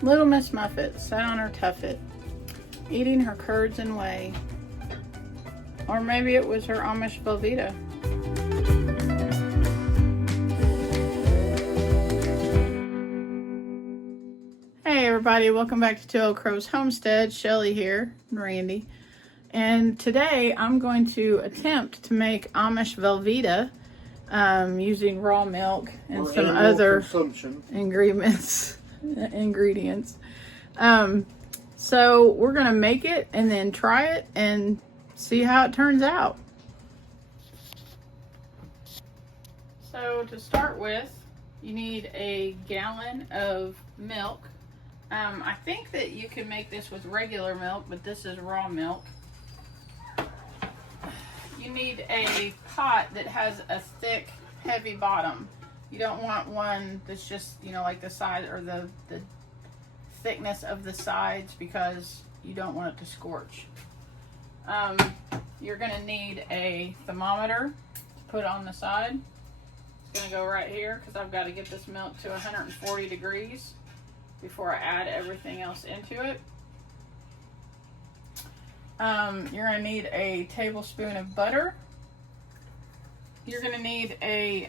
Little Miss Muffet sat on her tuffet, eating her curds and whey. Or maybe it was her Amish Velveeta. Hey everybody, welcome back to Two Old Crows Homestead. Shelly here, and Randy. And today I'm going to attempt to make Amish Velveeta using raw milk and some other ingredients. So we're gonna make it and then try it and see how it turns out. So to start with, you need a gallon of milk. I think that you can make this with regular milk, but this is raw milk. You need a pot that has a thick, heavy bottom. You don't want one that's just, you know, like the side or the thickness of the sides, because you don't want it to scorch. You're going to need a thermometer to put on the side. It's going to go right here because I've got to get this milk to 140 degrees before I add everything else into it. You're going to need a tablespoon of butter. You're going to need a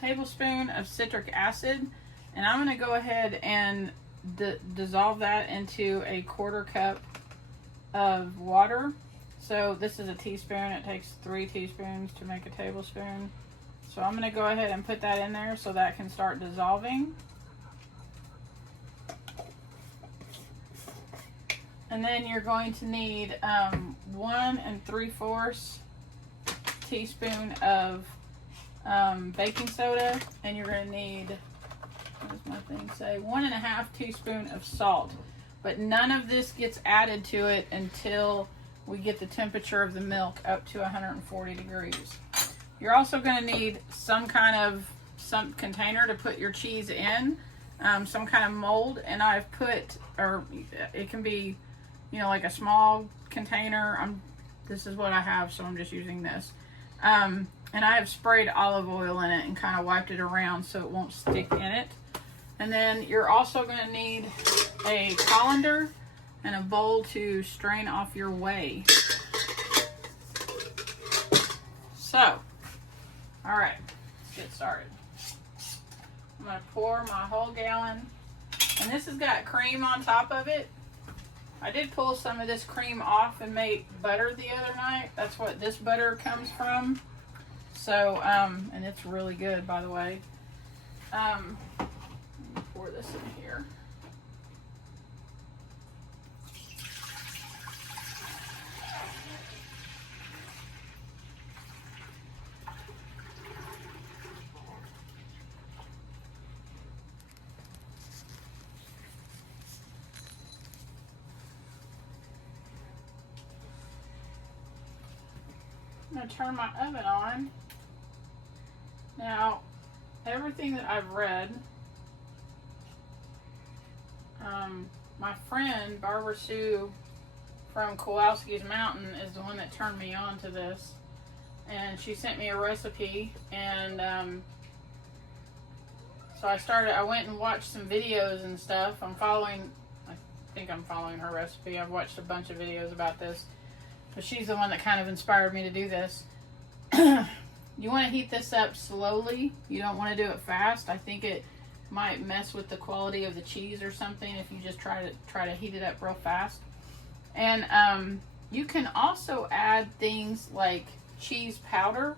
tablespoon of citric acid, and I'm going to go ahead and dissolve that into a quarter cup of water. So this is a teaspoon. It takes 3 teaspoons to make a tablespoon. So I'm going to go ahead and put that in there so that can start dissolving. And then you're going to need 1 3/4 teaspoon of baking soda, and you're going to need, what does my thing say, 1.5 teaspoon of salt. But none of this gets added to it until we get the temperature of the milk up to 140 degrees. You're also going to need some container to put your cheese in, some kind of mold, and I've put, or it can be, you know, like a small container. This is what I have, so I'm just using this. And I have sprayed olive oil in it and kind of wiped it around so it won't stick in it. And then you're also going to need a colander and a bowl to strain off your whey. So, all right, let's get started. I'm going to pour my whole gallon, and this has got cream on top of it. I did pull some of this cream off and make butter the other night. That's what this butter comes from. So, and it's really good, by the way. Let me pour this in here. I'm going to turn my oven on. Now, everything that I've read, my friend Barbara Sue from Kowalski's Mountain is the one that turned me on to this, and she sent me a recipe, and so I went and watched some videos and stuff. I think I'm following her recipe. I've watched a bunch of videos about this, but she's the one that kind of inspired me to do this. You want to heat this up slowly. You don't want to do it fast. I think it might mess with the quality of the cheese or something if you just try to heat it up real fast. And you can also add things like cheese powder,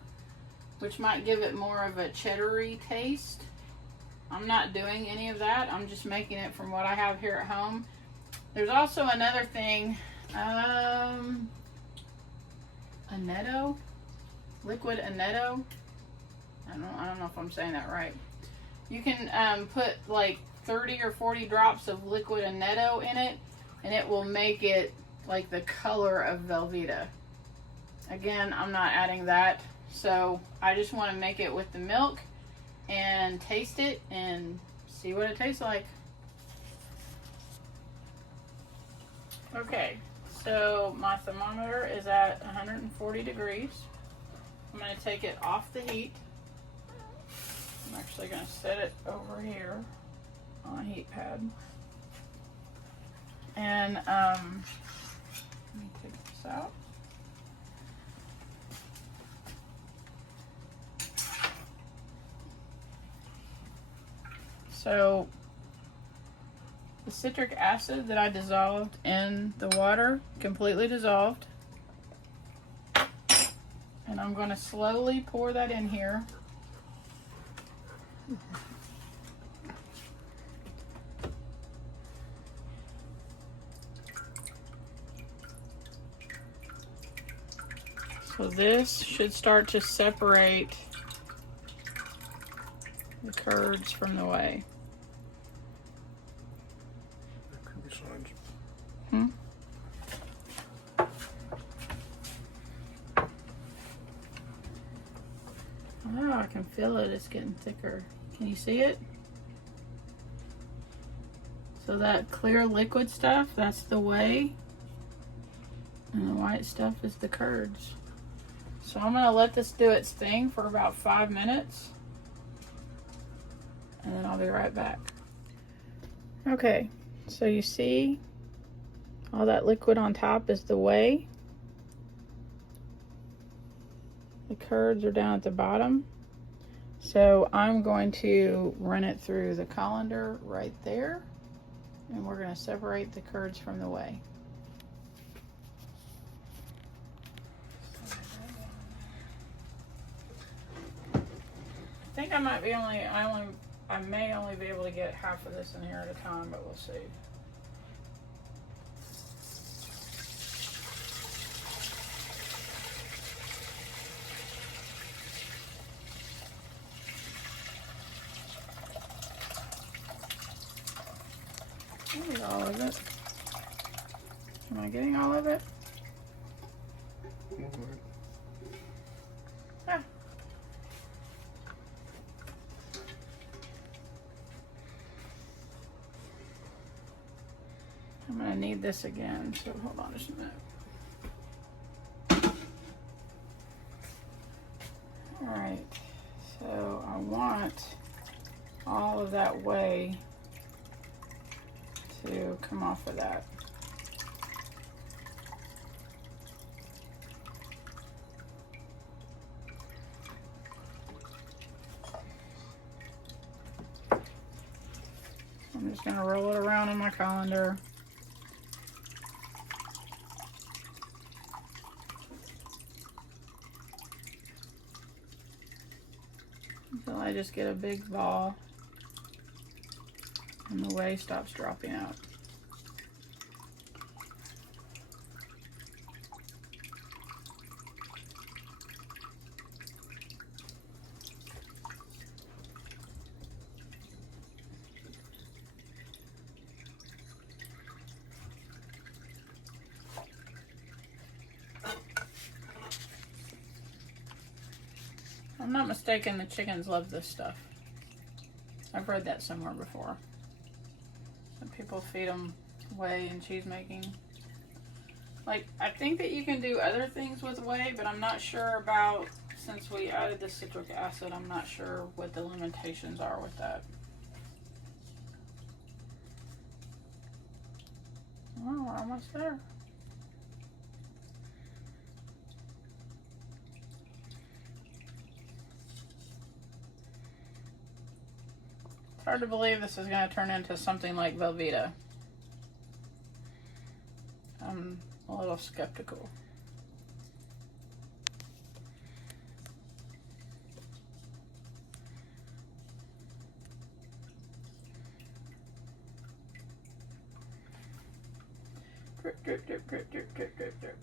which might give it more of a cheddar-y taste. I'm not doing any of that. I'm just making it from what I have here at home. There's also another thing, annatto, liquid annatto. I don't know if I'm saying that right. You can put like 30 or 40 drops of liquid annatto in it, and it will make it like the color of Velveeta. Again, I'm not adding that, so I just want to make it with the milk and taste it and see what it tastes like. Okay, so my thermometer is at 140 degrees. I'm going to take it off the heat. I'm actually going to set it over here on a heat pad. And let me take this out. So the citric acid that I dissolved in the water, completely dissolved. And I'm going to slowly pour that in here. So this should start to separate the curds from the whey. Hmm? Oh, I can feel it. It's getting thicker. Can you see it? So that clear liquid stuff, that's the whey. And the white stuff is the curds. So I'm going to let this do its thing for about 5 minutes. And then I'll be right back. Okay, so you see all that liquid on top is the whey. The curds are down at the bottom. So I'm going to run it through the colander right there. And we're going to separate the curds from the whey. I think I might be I may only be able to get half of this in here at a time, but we'll see. Maybe all of it. Am I getting all of it? Yeah. I'm gonna need this again, so hold on just a minute. Alright, so I want all of that whey to come off of that. I'm just gonna roll it around in my colander. Until I just get a big ball and the whey stops dropping out. I'm not mistaken, the chickens love this stuff. I've read that somewhere before. Some people feed them whey and cheese making. Like, I think that you can do other things with whey, but I'm not sure about, since we added the citric acid, I'm not sure what the limitations are with that. Oh, we're almost there. It's hard to believe this is going to turn into something like Velveeta. I'm a little skeptical. Drip, drip, drip, drip, drip, drip, drip, drip.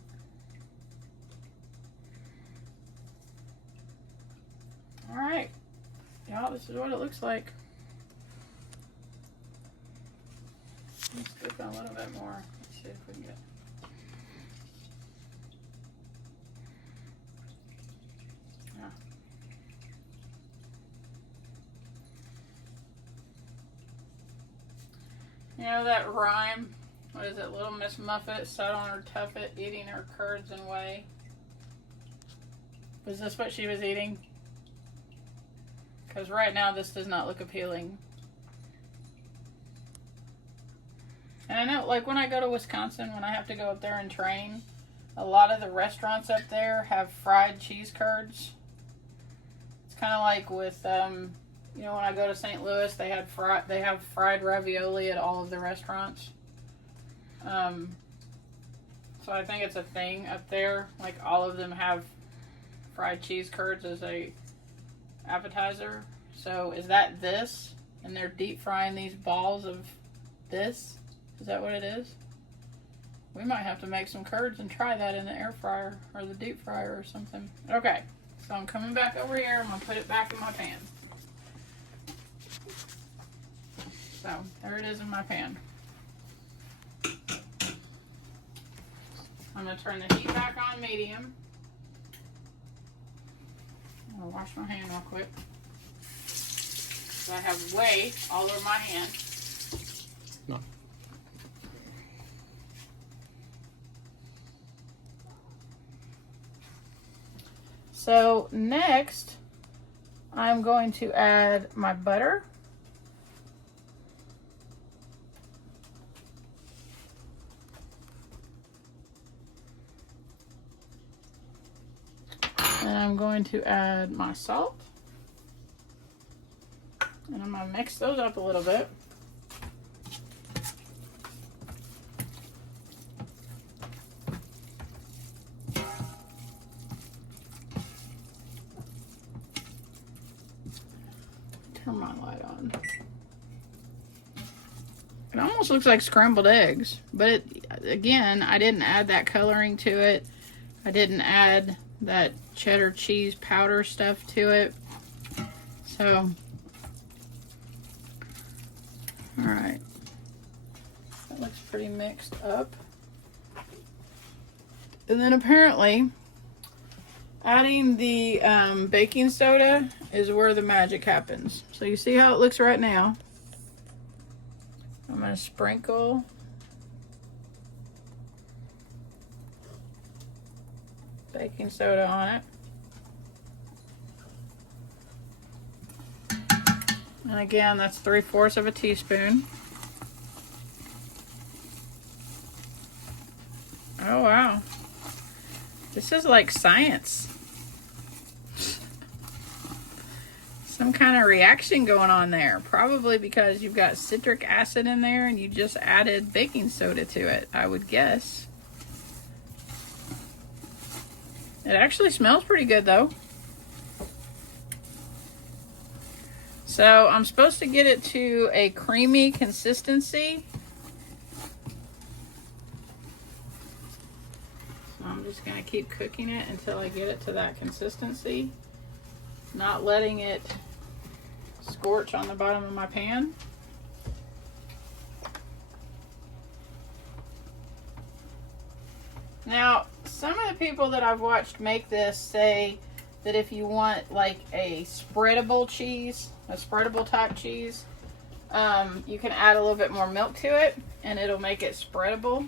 All right, y'all, this is what it looks like. Let's scoop in a little bit more. Let's see if we can get. Yeah. You know that rhyme? What is it? Little Miss Muffet sat on her tuffet eating her curds and whey. Was this what she was eating? Because right now this does not look appealing. And I know, like, when I go to Wisconsin, when I have to go up there and train, a lot of the restaurants up there have fried cheese curds. It's kind of like with, you know, when I go to St. Louis, they have fried ravioli at all of the restaurants. So I think it's a thing up there. Like, all of them have fried cheese curds as a appetizer. So is that this? And they're deep frying these balls of this? Is that what it is? We might have to make some curds and try that in the air fryer or the deep fryer or something. Okay, so I'm coming back over here. I'm going to put it back in my pan. So there it is in my pan. I'm going to turn the heat back on medium. I'm going to wash my hand real quick. I have whey all over my hand. No. So next, I'm going to add my butter. And I'm going to add my salt. And I'm going to mix those up a little bit. Turn my light on. It almost looks like scrambled eggs, but again, I didn't add that coloring to it. I didn't add that cheddar cheese powder stuff to it. So, all right. That looks pretty mixed up. And then apparently, adding the baking soda is where the magic happens. So you see how it looks right now. I'm going to sprinkle baking soda on it. And again, that's 3/4 of a teaspoon. Oh wow. This is like science. Some kind of reaction going on there. Probably because you've got citric acid in there and you just added baking soda to it, I would guess. It actually smells pretty good though. So I'm supposed to get it to a creamy consistency. So I'm just going to keep cooking it until I get it to that consistency. Not letting it scorch on the bottom of my pan. Now, some of the people that I've watched make this say that if you want like a spreadable cheese, a spreadable type cheese, you can add a little bit more milk to it and it'll make it spreadable.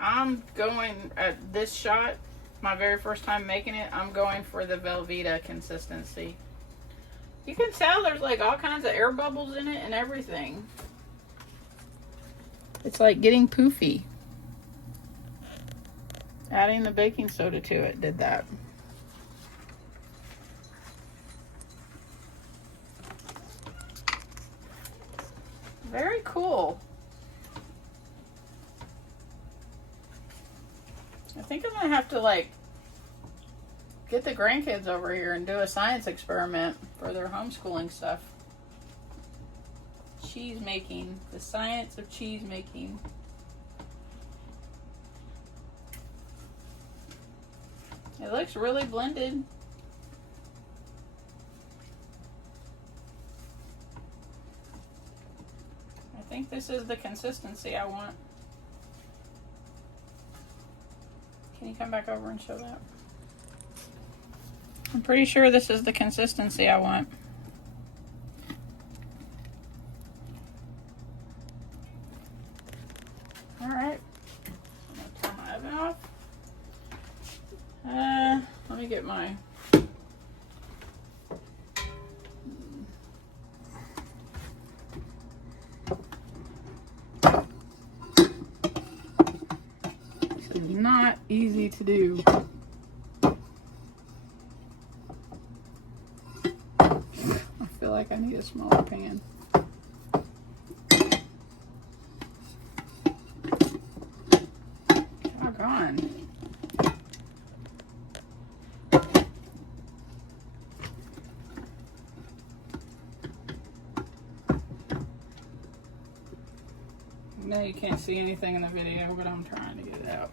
I'm going at this shot, my very first time making it, I'm going for the Velveeta consistency. You can tell there's like all kinds of air bubbles in it and everything. It's like getting poofy. Adding the baking soda to it did that. Very cool. I think I'm gonna have to like get the grandkids over here and do a science experiment for their homeschooling stuff. Cheese making, the science of cheese making. It looks really blended. I think this is the consistency I want. Can you come back over and show that? I'm pretty sure this is the consistency I want. All right. I'm gonna turn my oven off. Let me get my not easy to do. I feel like I need a smaller pan. Doggone. Now you can't see anything in the video, but I'm trying to get it out.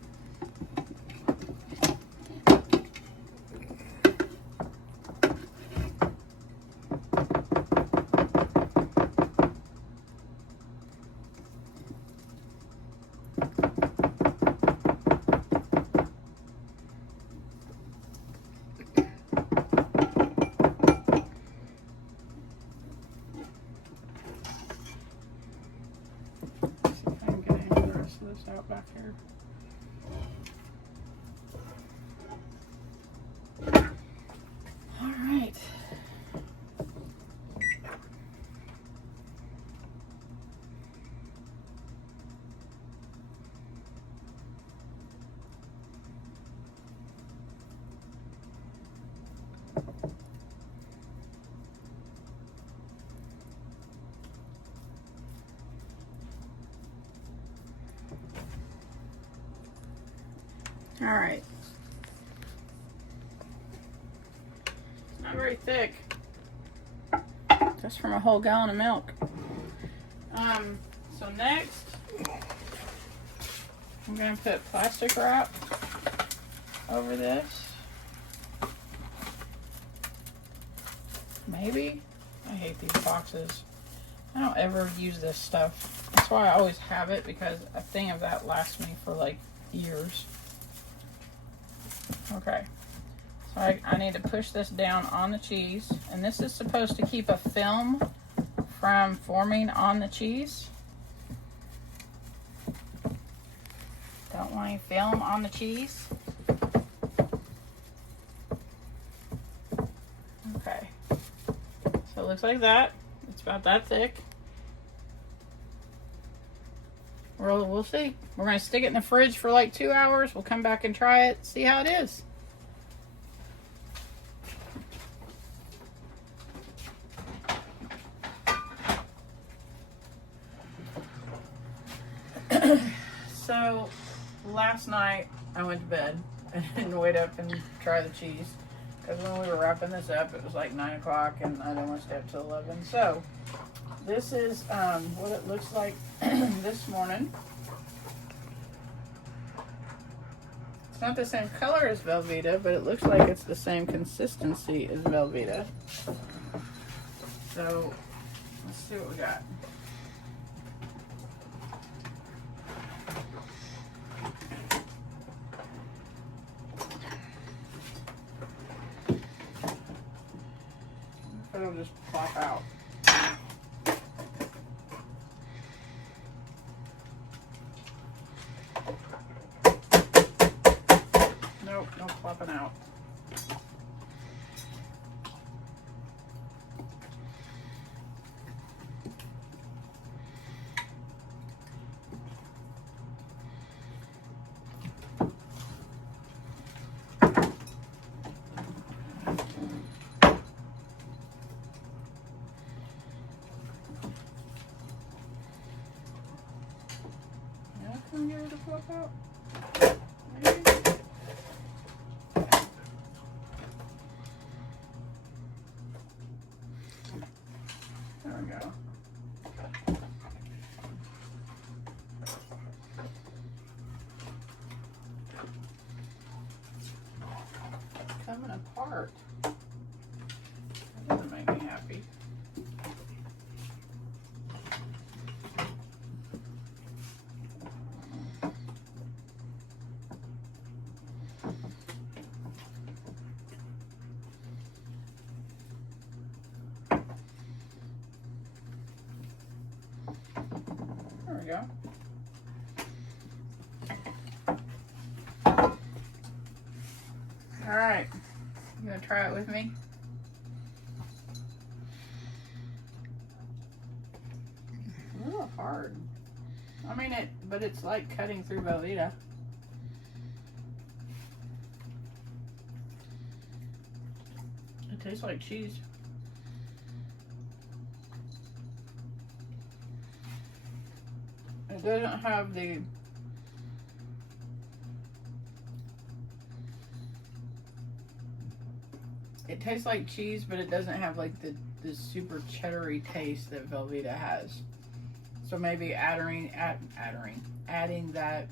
This out back here. All right. All right. It's not very thick. Just from a whole gallon of milk. So next, I'm gonna put plastic wrap over this. Maybe. I hate these boxes. I don't ever use this stuff. That's why I always have it, because a thing of that lasts me for like years. Okay, so I need to push this down on the cheese, and this is supposed to keep a film from forming on the cheese. Don't want any film on the cheese. Okay, so it looks like that. It's about that thick. We'll see. We're going to stick it in the fridge for like 2 hours. We'll come back and try it, see how it is. So, last night I went to bed. I didn't wait up and try the cheese, because when we were wrapping this up, it was like 9 o'clock and I didn't want to stay up till 11. So, this is what it looks like this morning. It's not the same color as Velveeta, but it looks like it's the same consistency as Velveeta. So, let's see what we got. It'll just plop out. Nope, no plopping out. Can you get it to flop out? Maybe. There we go. Coming apart. That doesn't make me happy. There we go. All right, you gonna try it with me? A little hard. I mean it, but it's like cutting through Velveeta. tastes like cheese. It doesn't have the it tastes like cheese, but it doesn't have like the super cheddary taste that Velveeta has. So maybe adding that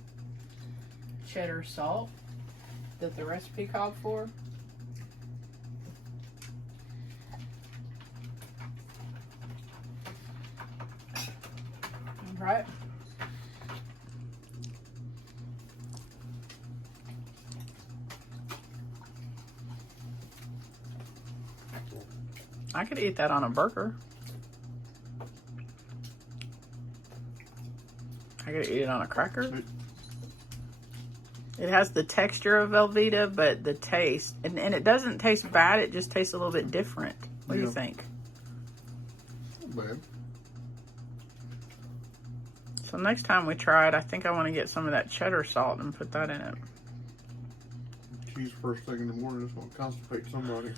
cheddar salt that the recipe called for. Right. I could eat that on a burger. I could eat it on a cracker. It has the texture of Velveeta, but the taste, and it doesn't taste bad, it just tastes a little bit different. What do you think? Not bad. So next time we try it, I think I want to get some of that cheddar salt and put that in it. Cheese first thing in the morning is going to constipate somebody.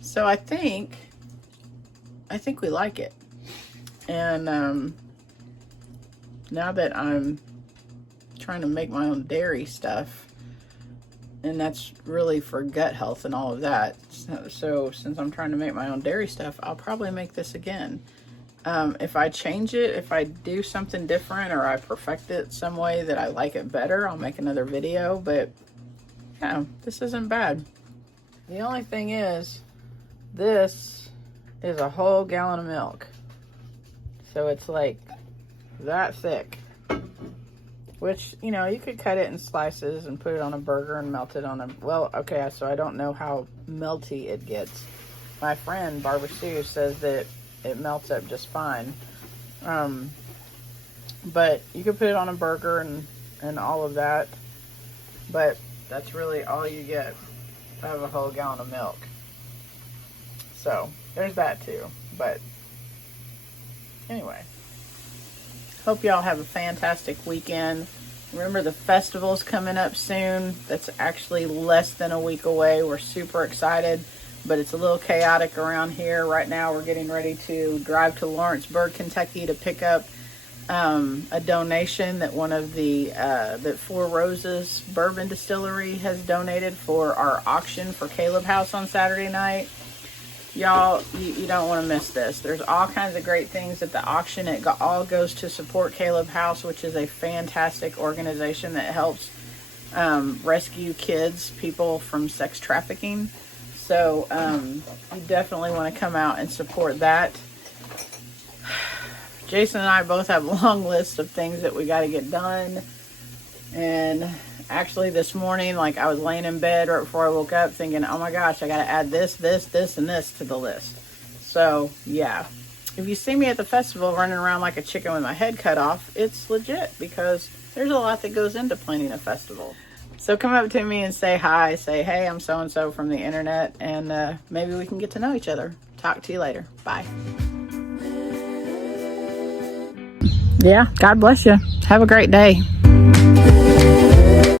So I think we like it. And now that I'm trying to make my own dairy stuff, and that's really for gut health and all of that. So since I'm trying to make my own dairy stuff, I'll probably make this again. If I change it, if I do something different or I perfect it some way that I like it better, I'll make another video. But yeah, this isn't bad. The only thing is, this is a whole gallon of milk. So it's like that thick. Which, you know, you could cut it in slices and put it on a burger and melt it on a... Well, okay, so I don't know how melty it gets. My friend, Barbara Sue, says that it melts up just fine. But you could put it on a burger and all of that. But that's really all you get out of a whole gallon of milk. So, there's that too. But, anyway. Hope y'all have a fantastic weekend. Remember, the festival's coming up soon. That's actually less than a week away. We're super excited, but it's a little chaotic around here. Right now, we're getting ready to drive to Lawrenceburg, Kentucky to pick up a donation that one of the that Four Roses Bourbon Distillery has donated for our auction for Caleb House on Saturday night. Y'all, you don't want to miss this. There's all kinds of great things at the auction. It all goes to support Caleb House, which is a fantastic organization that helps rescue kids, people from sex trafficking. So you definitely want to come out and support that. Jason and I both have a long list of things that we got to get done. And actually this morning, like, I was laying in bed right before I woke up thinking, oh my gosh, I got to add this, this, this, and this to the list. So, yeah. If you see me at the festival running around like a chicken with my head cut off, it's legit because there's a lot that goes into planning a festival. So come up to me and say hi. Say, hey, I'm so-and-so from the internet, and maybe we can get to know each other. Talk to you later. Bye. Yeah, God bless you. Have a great day.